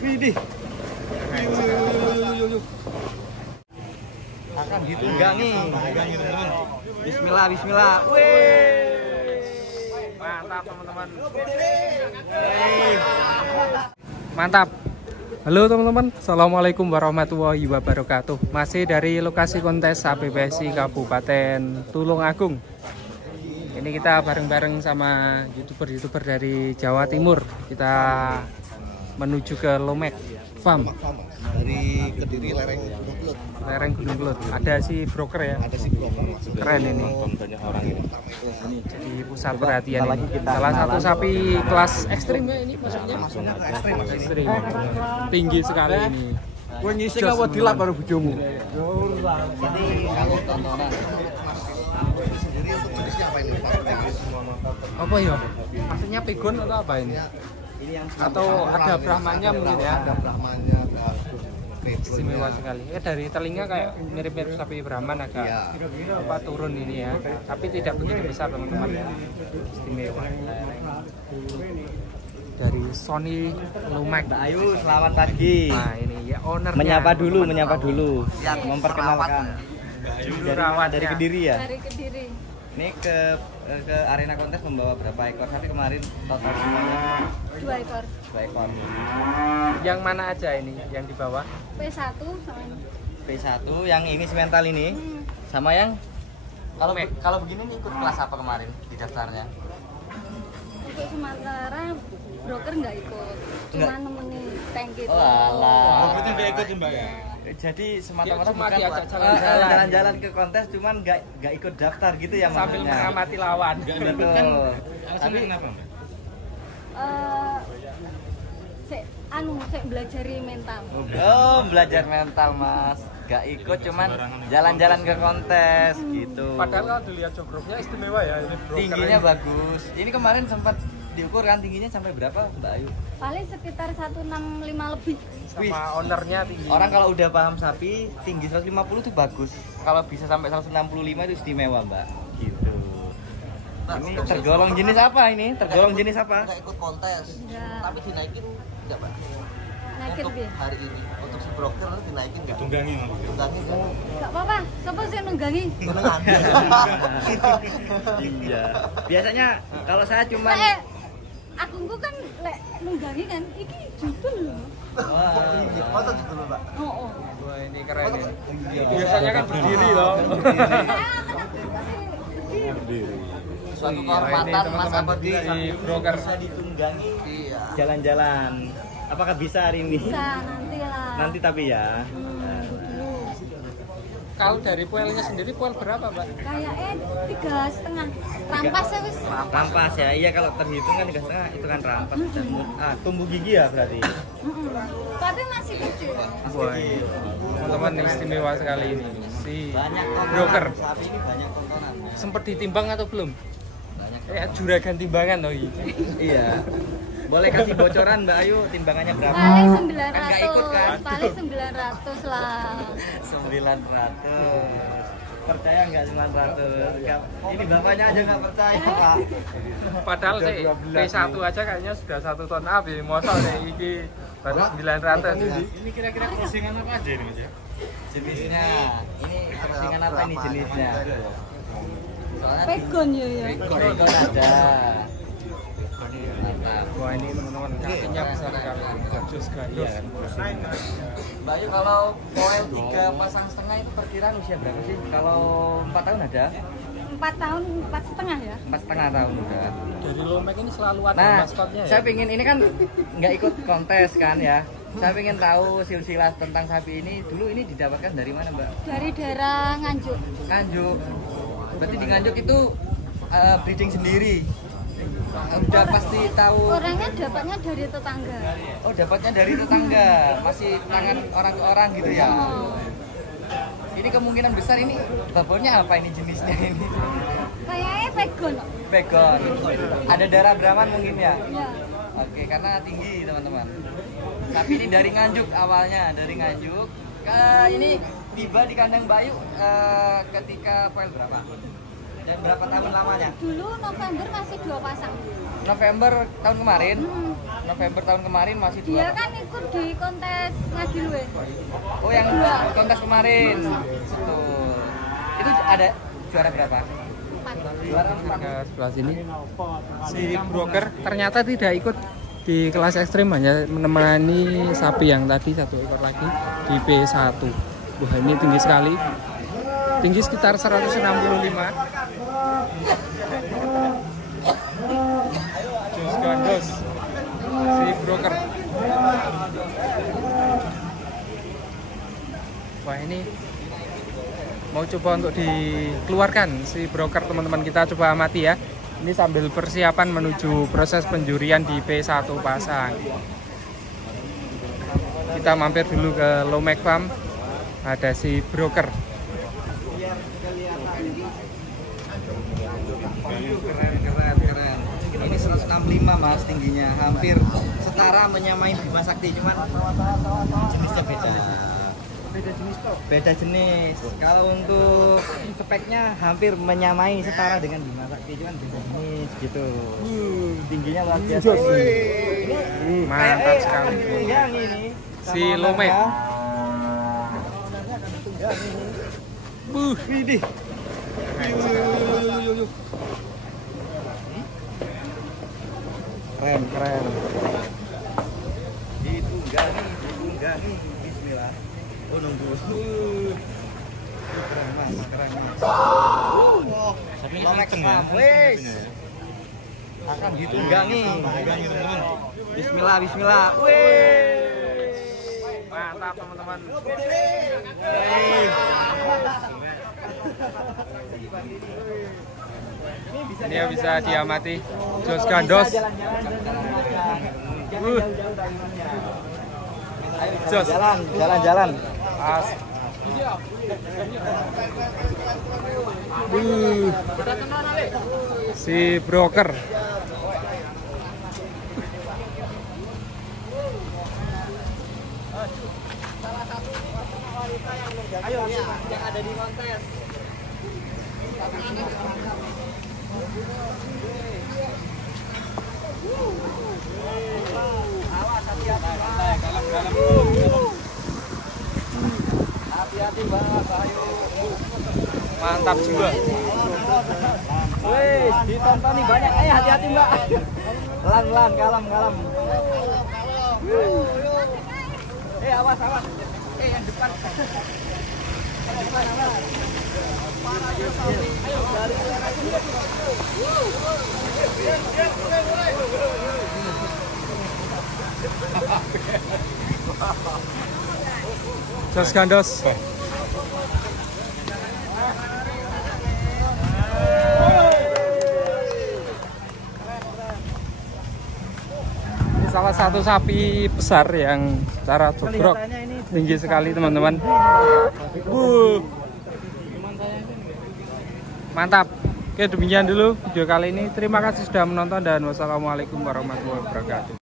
Widih. Akan ditunggangi. Bismillah, bismillah. Mantap teman-teman. Mantap. Halo teman-teman, assalamualaikum warahmatullahi wabarakatuh. Masih dari lokasi kontes APBSI Kabupaten Tulungagung. Ini kita bareng-bareng sama youtuber dari Jawa Timur. Kita menuju ke Lomek Farm. Dari Kediri Lereng Gunung Kelut. Ada si broker ya. Ada si broker. Keren ini. Banyak orang ini. Jadi pusat perhatian ini. Salah satu sapi kelas ekstrim ya ini maksudnya. Ekstrim. Tinggi sekali ini. Gue ngisi nggak buat dilap baru bujumu. Jadi kalau tontonan Sendiri untuk jenisnya apa ini? Apa ya? Maksudnya pegon atau apa ini? Ini yang Atau ada brahmanya mungkin ya? Ada brahmanya. Istimewa sekali. Ya dari telinga kayak mirip-mirip sapi Brahman agak apa turun ini ya. Tapi tidak begitu besar teman-teman ya. Istimewa. Dari Sony Lumek. Mbak Ayu, selamat pagi. Nah ini ya ownernya. Menyapa dulu. Memperkenalkan. Jururawat Dari Kediri ya. Dari Kediri. Ini ke arena kontes membawa berapa ekor sapi kemarin total semuanya? 2 ekor. 2 ekor. Yang mana aja ini yang di bawah? P1 sama ini. P1 yang ini semental ini sama yang kalau begini nih ikut kelas apa kemarin di daftarnya? Untuk Sumatera broker nggak ikut. Cuma nemenin tank gitu. Oh alah. Brokernya nggak ikut Mbak ya? Jadi semata-mata Ya, cuma bukan diajak buat jalan-jalan. ke kontes cuman nggak ikut daftar gitu ya Sambil maksudnya. mengamati lawan. Betul. Tapi Kenapa Mbak? Saya belajari mental. oh, belajar mental Mas. Gak ikut cuman jalan-jalan ke kontes gitu. Padahal kalau dilihat jografnya istimewa ya ini broker Tingginya ini. bagus. Ini kemarin sempat diukur kan tingginya sampai berapa Mbak Ayu? Paling sekitar 165 lebih. Sama ownernya tinggi. Orang kalau udah paham sapi tinggi 150 itu bagus. Kalau bisa sampai 165 itu istimewa Mbak. Gitu. Ini tergolong jenis apa ini? Tergolong jenis apa? Nggak ikut kontes, Nggak. tapi dinaikin nggak Pak? Naikin Untuk dia. hari ini, untuk si broker dinaikin nggak? Tunggangi Tunggangi nggak? Nggak apa-apa. Siapa sih nunggangi? Tunangan. Iya. Biasanya kalau saya cuman Aku kan lek nunggangi kan iki judul loh. Foto gitu loh Mbak. Oh. Wah ini keren ya. Biasanya kan berdiri loh. Suatu Ini kehormatan Mas teman-teman Abadi. di broker. bisa ditunggangi Iya. jalan-jalan. Apakah bisa hari ini? Bisa nanti lah. Nanti tapi ya. Dulu. Kalau dari poelnya sendiri poel berapa, Mbak? Kayaknya 3,5. Rampas ya wis. Rampas ya. Iya kalau terhitung kan 3,5 itu kan rampas. Tumbuh gigi ya berarti. Tapi masih kecil. Wah, teman-teman istimewa sekali ini. Si Banyak tontonan. broker. Sapi ini banyak tontonan. Sempat ditimbang atau belum? Banyak. Juragan timbangan loh ini. Iya. Boleh kasih bocoran Mbak Ayu timbangannya berapa? Paling Kan nggak ikut 900. kan? Paling 900 lah. 900. Percaya nggak 900? Ini bapaknya aja nggak percaya Pak. Padahal sih P1 aja kayaknya sudah 1 ton abi. Mosok nih iki baru 900. Ini kira-kira crossingan apa aja ini Mas ya? Jenisnya. Ini crossingan apa ini jenisnya? Soalnya Pegon ya ya. Pegon ada. Mantap. Wah ini teman-teman kakinya besar sekali. Gajus gajus. Mbak Ayu kalau poel 3 pasang setengah itu perkiraan usia berapa sih? Kalau 4 tahun ada? 4 tahun 4,5 ya. 4,5 tahun udah. Dari Lomek ini selalu ada Nah, maskotnya ya. saya pingin ini kan nggak ikut kontes kan ya. Saya pingin tahu silsilah tentang sapi ini. Dulu ini didapatkan dari mana Mbak? Dari daerah Nganjuk. Nganjuk. Berarti di Nganjuk itu breeding sendiri. Udah pasti tahu. Orangnya dapatnya dari tetangga. Oh dapatnya dari tetangga. Masih tangan orang ke orang gitu ya. Oh. Ini kemungkinan besar ini babonnya apa ini jenisnya ini? Kayaknya pegon. Pegon. Ada darah Brahman mungkin ya? Ya. Oke, karena tinggi teman-teman. Tapi ini dari Nganjuk awalnya, dari Nganjuk. Ini tiba di kandang Bayu ketika poel berapa? Dan berapa tahun lamanya? Dulu November masih 2 pasang. November tahun kemarin. November tahun kemarin masih Dia 2. kan ikut di kontes Ngadiluwe. Oh, yang kontes kemarin. Betul. Itu ada juara berapa? 4. Juara 4. Ke sebelah sini si broker ternyata tidak ikut di kelas ekstrim, hanya menemani sapi yang tadi 1 ekor lagi di P1. Wah, ini tinggi sekali, tinggi sekitar 165. Jos Gandos si broker. Wah, ini mau coba untuk dikeluarkan si broker, teman-teman. Kita coba amati ya. Ini sambil persiapan menuju proses penjurian di P1 pasang. Kita mampir dulu ke Lomek Farm. Ada si broker. Keren. Ini 165 Mas tingginya, hampir setara menyamai Bima Sakti, cuman jenisnya beda. Beda jenis. Kalau untuk speknya hampir menyamai setara dengan Bima Sakti, cuman beda jenis gitu. Tingginya luar biasa. Mantap sekali. Yang ini Si Lomek. Widih. Keren. Ditunggangi. Bismillah. Oh, nunggu. Keren mas. Lomek Farm, wes. Akan ditunggangi. Bismillah. Wes. Mantap, teman-teman. Ini yang bisa diamati Jos Gandos. Jos. Jalan. As. Si broker. Ayo yang ada di kontes. Awas, hati-hati Mbak, ayo. Mantap juga. Wih, ditonton nih banyak. Ayo hati-hati Mbak. Pelan, kalem. Awas. Yang depan. Jos Gandos. Salah satu sapi besar yang secara jogrok tinggi sekali, teman-teman. Mantap. Oke, demikian dulu video kali ini. Terima kasih sudah menonton dan wassalamualaikum warahmatullahi wabarakatuh.